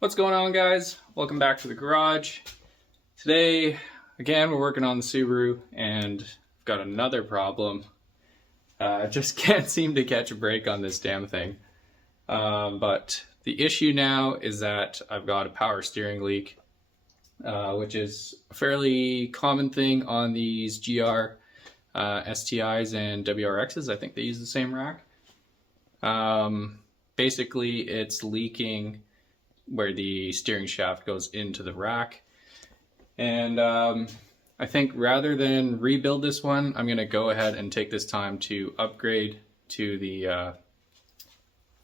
What's going on, guys? Welcome back to the garage. Today, again, we're working on the Subaru and I've got another problem. I just can't seem to catch a break on this damn thing. But the issue now is that I've got a power steering leak, which is a fairly common thing on these GR STIs and WRXs. I think they use the same rack. Basically, it's leaking where the steering shaft goes into the rack. And I think rather than rebuild this one, I'm gonna go ahead and take this time to upgrade to the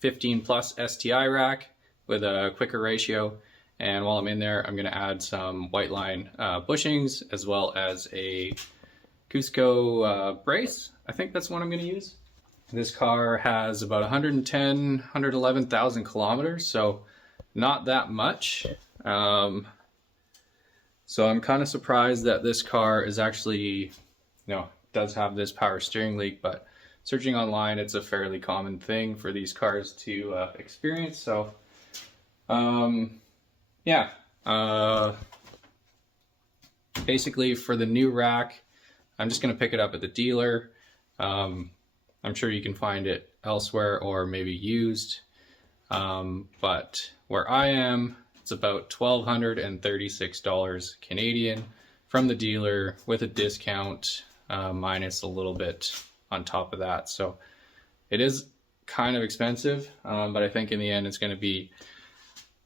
15 plus STI rack with a quicker ratio. And while I'm in there, I'm gonna add some Whitline bushings as well as a Cusco Brace. I think that's what I'm gonna use. This car has about 111,000 kilometers, so not that much. So I'm kind of surprised that this car is actually, does have this power steering leak, but searching online, it's a fairly common thing for these cars to experience. So, basically for the new rack, I'm just gonna pick it up at the dealer. I'm sure you can find it elsewhere or maybe used. But where I am, it's about $1,236 Canadian from the dealer with a discount, minus a little bit on top of that. So it is kind of expensive, but I think in the end it's going to be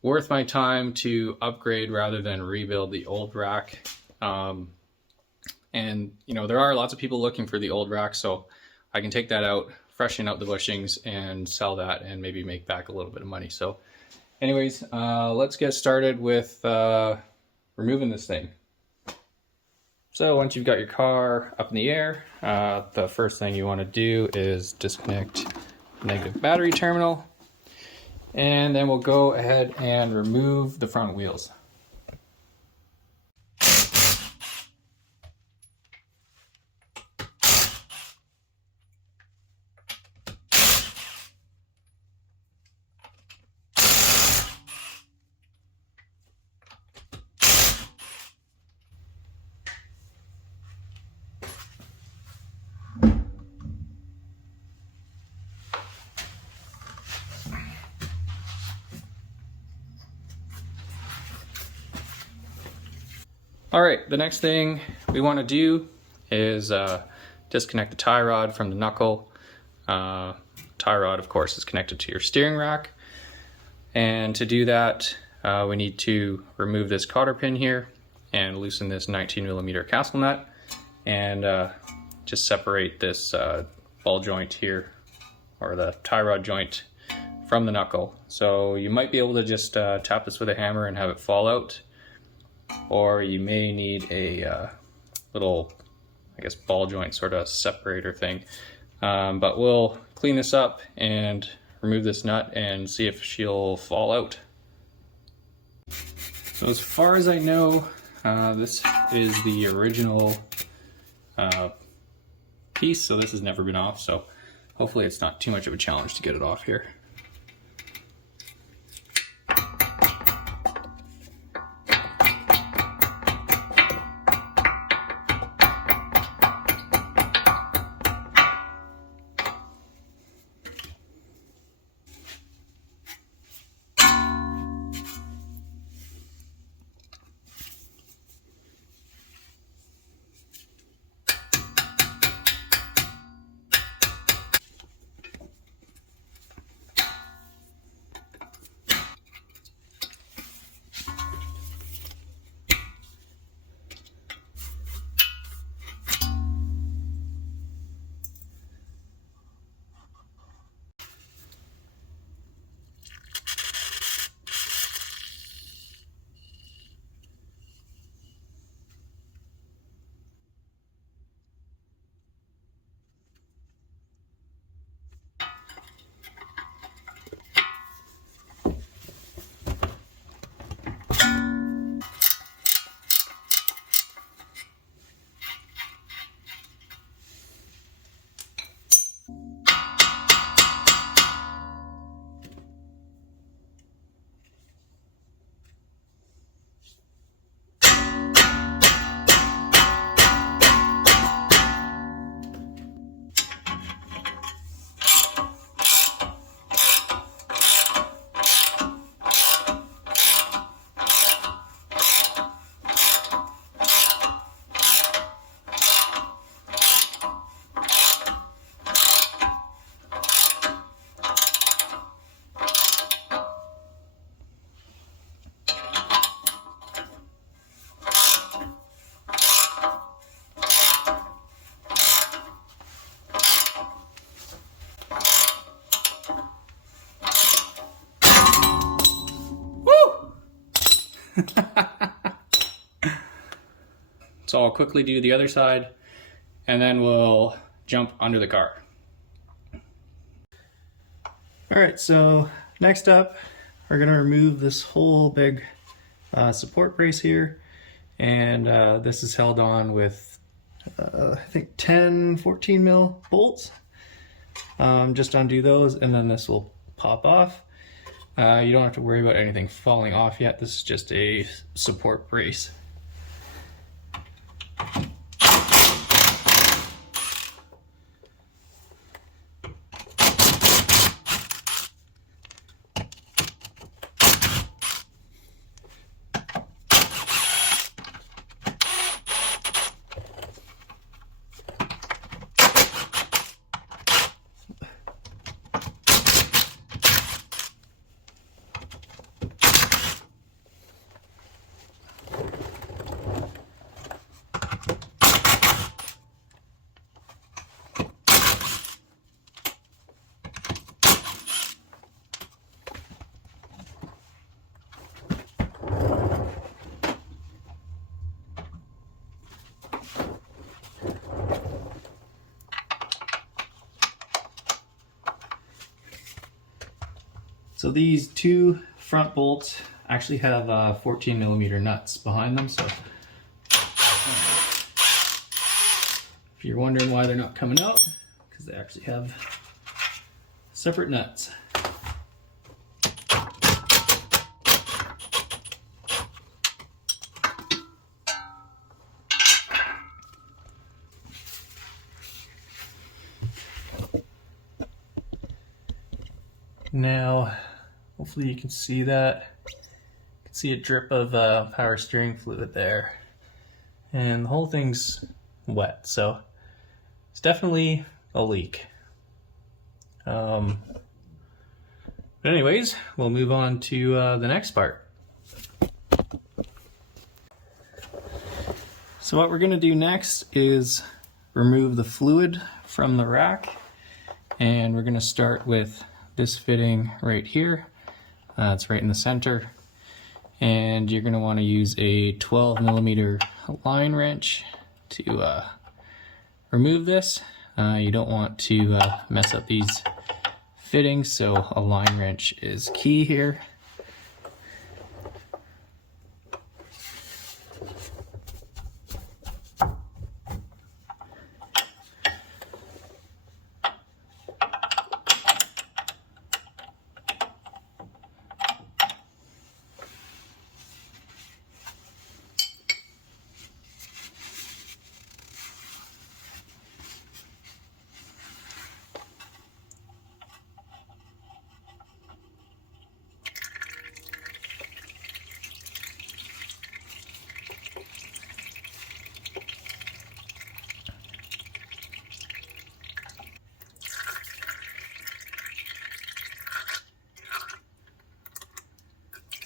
worth my time to upgrade rather than rebuild the old rack. And there are lots of people looking for the old rack, so I can take that out, freshen out the bushings and sell that and maybe make back a little bit of money. So anyways, let's get started with removing this thing. So once you've got your car up in the air, the first thing you want to do is disconnect the negative battery terminal, and then we'll go ahead and remove the front wheels. All right, the next thing we want to do is disconnect the tie rod from the knuckle. Tie rod, of course, is connected to your steering rack. And to do that, we need to remove this cotter pin here and loosen this 19mm castle nut and just separate this ball joint here, or the tie rod joint, from the knuckle. So you might be able to just tap this with a hammer and have it fall out, or you may need a little, ball joint sort of separator thing. But we'll clean this up and remove this nut and see if she'll fall out. So as far as I know, this is the original piece, so this has never been off, so hopefully it's not too much of a challenge to get it off here. So I'll quickly do the other side and then we'll jump under the car. All right, so next up, we're gonna remove this whole big support brace here. And this is held on with, I think 10, 14 mil bolts. Just undo those and then this will pop off. You don't have to worry about anything falling off yet. This is just a support brace. So these two front bolts actually have 14 millimeter nuts behind them. So if you're wondering why they're not coming out, because they actually have separate nuts. Now, hopefully you can see that. You can see a drip of power steering fluid there. And the whole thing's wet, so it's definitely a leak. But anyways, we'll move on to the next part. So what we're gonna do next is remove the fluid from the rack. And we're gonna start with this fitting right here. It's right in the center. And you're going to want to use a 12 millimeter line wrench to remove this. You don't want to mess up these fittings, so a line wrench is key here.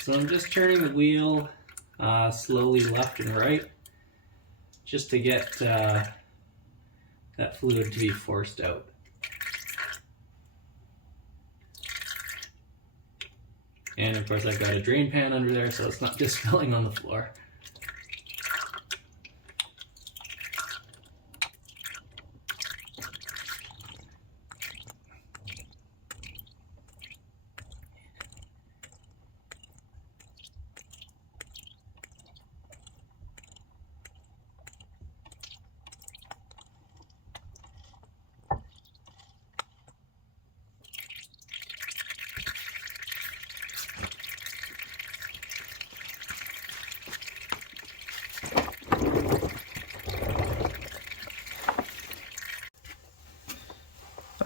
So I'm just turning the wheel slowly left and right just to get that fluid to be forced out. And of course I've got a drain pan under there so it's not just spilling on the floor.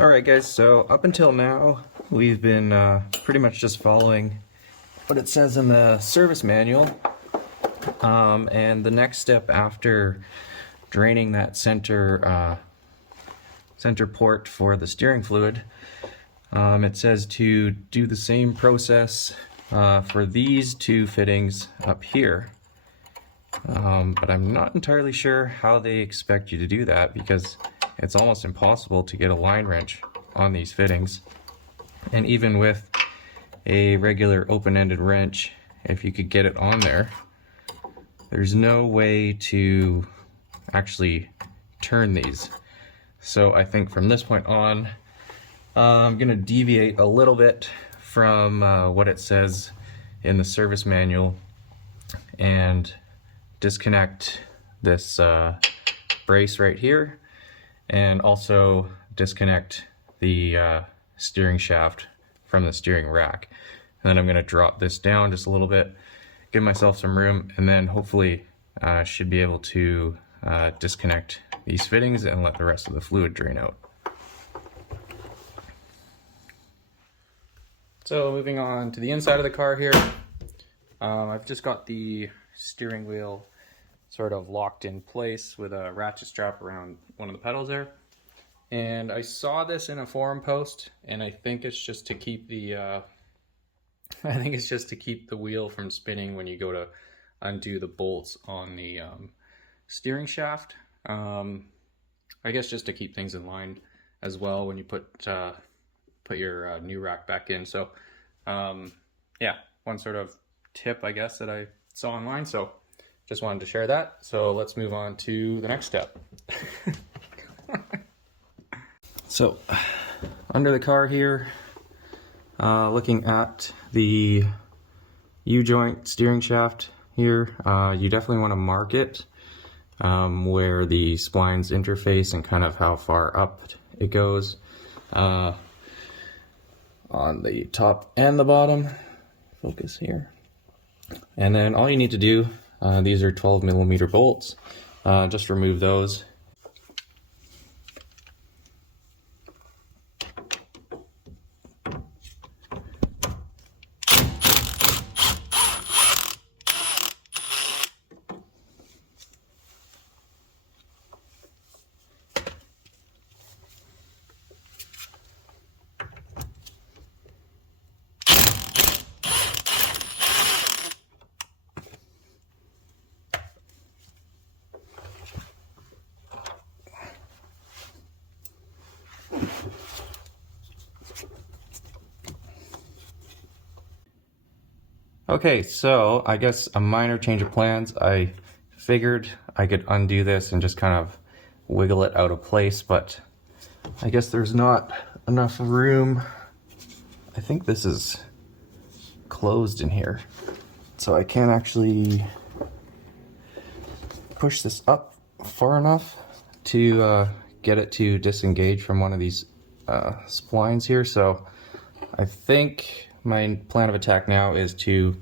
Alright guys, so up until now we've been pretty much just following what it says in the service manual, and the next step after draining that center port for the steering fluid, it says to do the same process for these two fittings up here, but I'm not entirely sure how they expect you to do that because it's almost impossible to get a line wrench on these fittings. And even with a regular open-ended wrench, if you could get it on there, there's no way to actually turn these. So I think from this point on, I'm gonna deviate a little bit from what it says in the service manual and disconnect this brace right here, and also disconnect the steering shaft from the steering rack. And then I'm gonna drop this down just a little bit, give myself some room, and then hopefully should be able to disconnect these fittings and let the rest of the fluid drain out. So moving on to the inside of the car here, I've just got the steering wheel sort of locked in place with a ratchet strap around one of the pedals there. And I saw this in a forum post, and I think it's just to keep the wheel from spinning when you go to undo the bolts on the steering shaft. I guess just to keep things in line as well when you put your new rack back in. So yeah, one sort of tip I guess that I saw online, so just wanted to share that. So let's move on to the next step. So under the car here, looking at the U-joint steering shaft here, you definitely want to mark it where the splines interface and kind of how far up it goes on the top and the bottom. Focus here. And then all you need to do, these are 12mm bolts, just remove those. Okay, so I guess a minor change of plans. I figured I could undo this and just kind of wiggle it out of place, but I guess there's not enough room. I think this is closed in here, so I can't actually push this up far enough to get it to disengage from one of these splines here. So I think my plan of attack now is to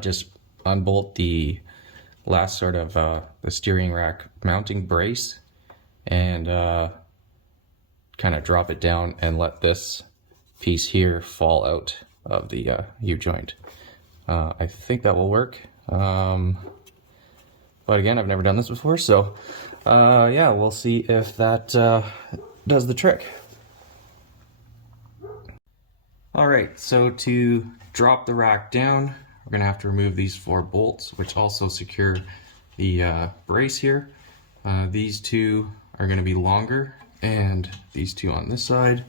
just unbolt the last sort of the steering rack mounting brace and kind of drop it down and let this piece here fall out of the U-joint. I think that will work, but again, I've never done this before, so yeah, we'll see if that does the trick. Alright, so to drop the rack down, we're going to have to remove these 4 bolts, which also secure the brace here. These 2 are going to be longer, and these 2 on this side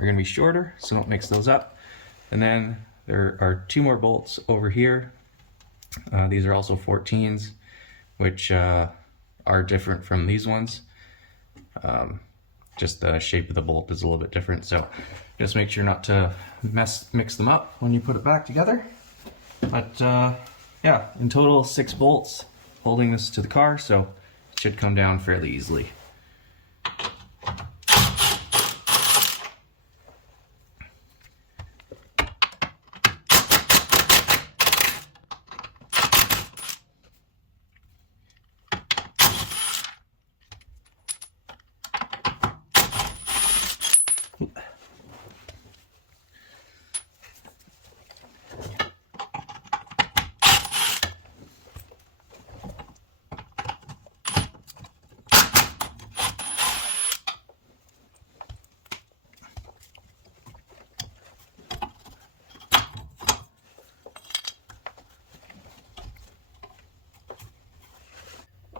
are going to be shorter, so don't mix those up. And then there are 2 more bolts over here. These are also 14s, which are different from these ones. Just the shape of the bolt is a little bit different, so just make sure not to mix them up when you put it back together. But yeah, in total 6 bolts holding this to the car, so it should come down fairly easily.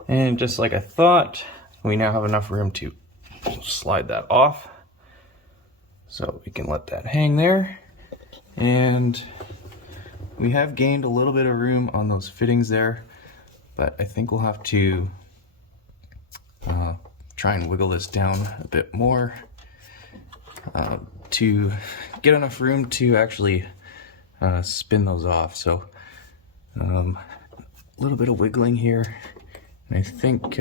And just like I thought, we now have enough room to slide that off. So we can let that hang there. And we have gained a little bit of room on those fittings there, but I think we'll have to try and wiggle this down a bit more to get enough room to actually spin those off. So a little bit of wiggling here, and I think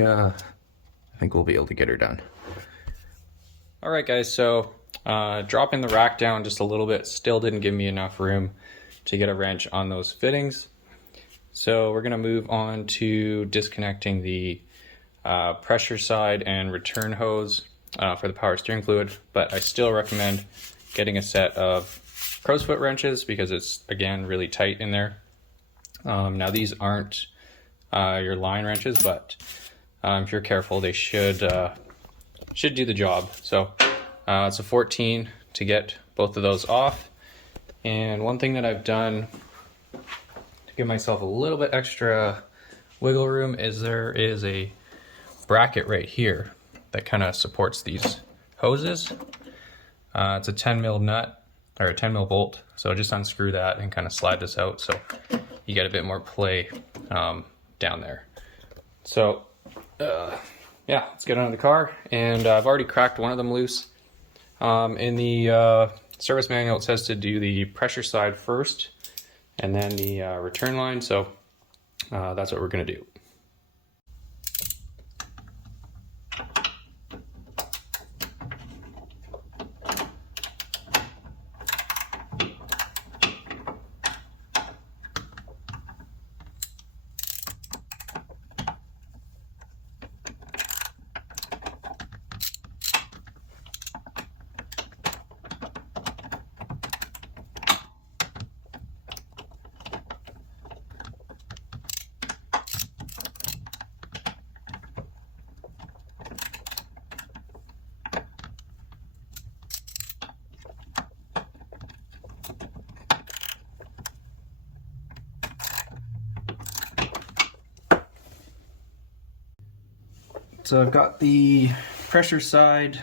we'll be able to get her done. All right, guys, so dropping the rack down just a little bit still didn't give me enough room to get a wrench on those fittings. So we're gonna move on to disconnecting the pressure side and return hose for the power steering fluid, but I still recommend getting a set of crow's foot wrenches because it's, again, really tight in there. Now these aren't your line wrenches, but if you're careful, they should do the job. So it's a 14 to get both of those off. And one thing that I've done to give myself a little bit extra wiggle room is there is a bracket right here that kind of supports these hoses. It's a 10 mil nut or a 10 mil bolt. So just unscrew that and kind of slide this out so you get a bit more play down there. So yeah, let's get out of the car. And I've already cracked one of them loose. In the service manual, it says to do the pressure side first and then the return line. So that's what we're gonna do. So I've got the pressure side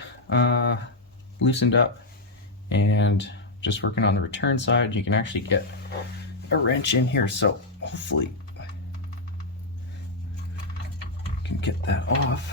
loosened up, and just working on the return side. You can actually get a wrench in here, so hopefully I can get that off.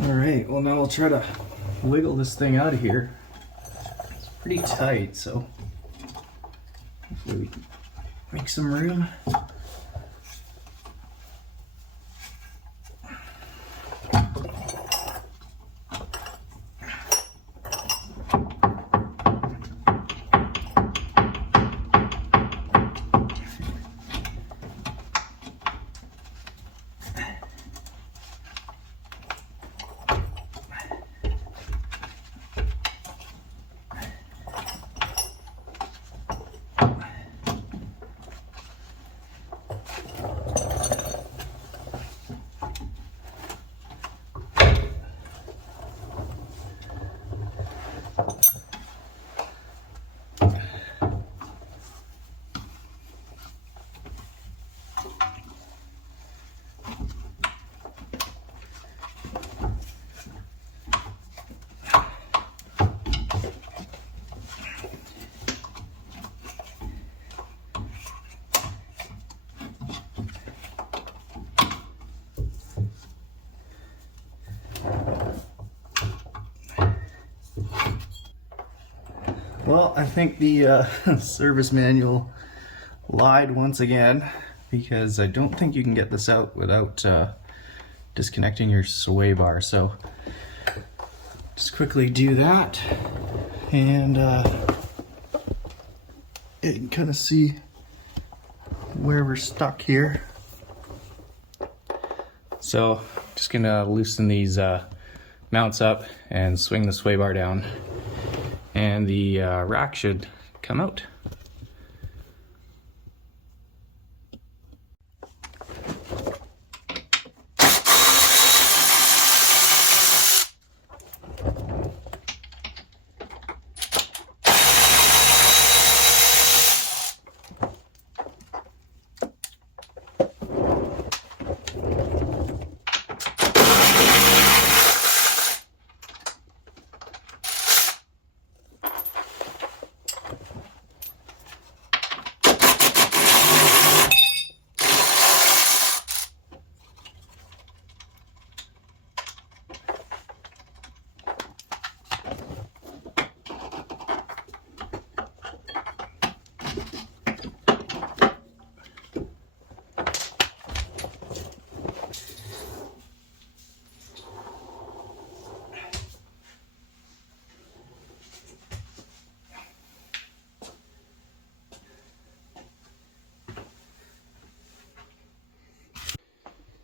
Alright, well now I'll try to wiggle this thing out of here. It's pretty tight, so hopefully we can make some room. Well, I think the service manual lied once again, because I don't think you can get this out without disconnecting your sway bar. So just quickly do that, and you can kind of see where we're stuck here. So just gonna loosen these mounts up and swing the sway bar down, and the rack should come out.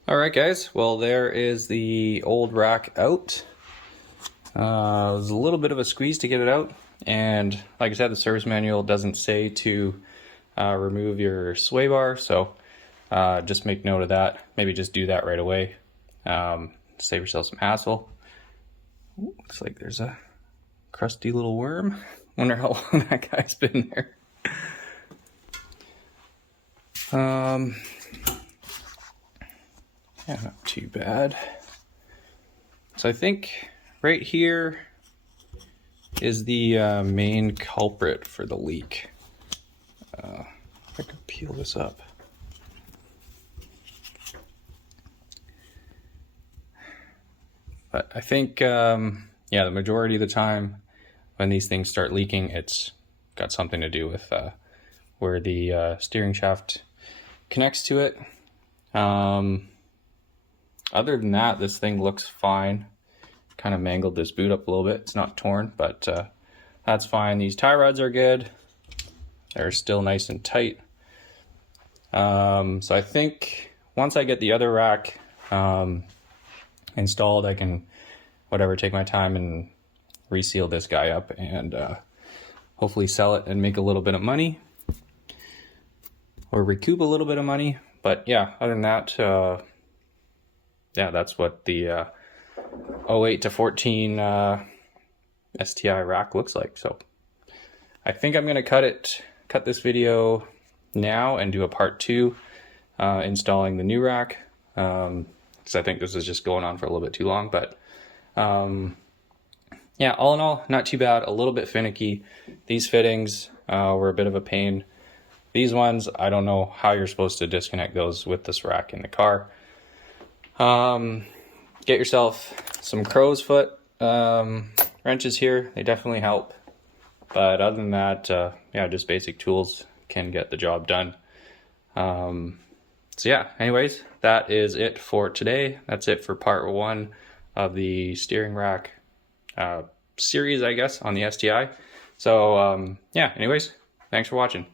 Alright guys, well there is the old rack out. It was a little bit of a squeeze to get it out, and like I said, the service manual doesn't say to remove your sway bar, so just make note of that. Maybe just do that right away. Save yourself some hassle. Ooh, looks like there's a crusty little worm. Wonder how long that guy's been there. Yeah, not too bad. So I think right here is the main culprit for the leak. If I could peel this up. But I think, yeah, the majority of the time when these things start leaking, it's got something to do with where the steering shaft connects to it. Other than that, this thing looks fine. Kind of mangled this boot up a little bit. It's not torn, but that's fine. These tie rods are good. They're still nice and tight. So I think once I get the other rack installed, I can, take my time and reseal this guy up and hopefully sell it and make a little bit of money. Or recoup a little bit of money. But yeah, other than that, yeah, that's what the 08 to 14 STi rack looks like. So I think I'm gonna cut this video now and do a part 2 installing the new rack, because I think this is just going on for a little bit too long. But yeah, all in all, not too bad. A little bit finicky. These fittings were a bit of a pain. These ones, I don't know how you're supposed to disconnect those with this rack in the car. Get yourself some crow's foot wrenches here. They definitely help. But other than that, yeah, just basic tools can get the job done. So yeah, anyways, that is it for today. That's it for part 1 of the steering rack series, I guess, on the STi. So yeah, anyways, thanks for watching.